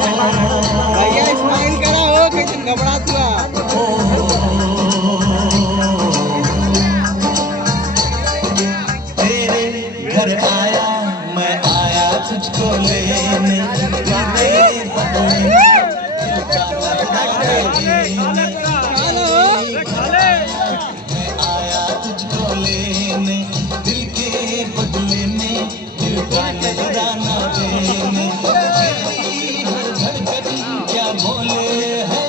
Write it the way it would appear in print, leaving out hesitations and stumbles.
भैया स्माइल करा हो कैसे घबरा हुआ। तेरे घर आया मैं आया तुझको लेने मैं आया तुझको लेने दिल के बदले में दिल का नजराना देने धड़कन क्या बोले है